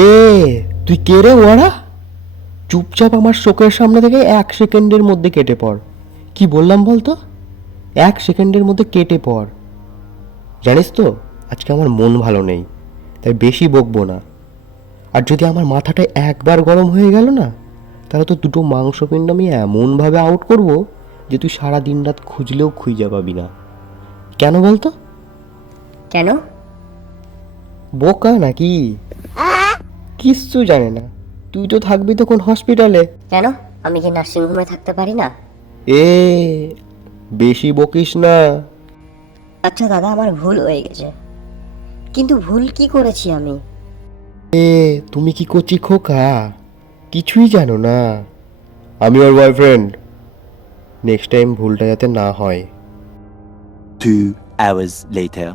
এ তুই কে রে ওরা? চুপচাপ আমার চোখের সামনে থেকে 1 সেকেন্ডের মধ্যে কেটে পড়। কি বললাম বলতো? 1 সেকেন্ডের মধ্যে কেটে পড়। জানিস তো, আজকে আমার মন ভালো নেই, তাই বেশি বকবো না। আর যদি আমার মাথাটা একবার গরম হয়ে গেল না, তাহলে তো দুটো মাংসপিণ্ড আমি এমনভাবে আউট করব যে তুই সারা দিন রাত খুঁজলেও খুঁজে পাবি না। কেন বলতো? কেন? বোকা নাকি? কিচ্ছু জানে না। তুই তো থাকবি তখন হসপিটালে। কেন, আমি কি নার্সিংহোমে থাকতে পারি না? এ বেশি বকিস না। আচ্ছা দাদা, আমার ভুল হয়ে গেছে, কিন্তু ভুল কি করেছি আমি? এ তুমি কি করছি খোকা? কিছুই জানো না। আমি ওর বয়ফ্রেন্ড। নেক্সট টাইম ভুলটা যাতে না হয়। 2 hours later.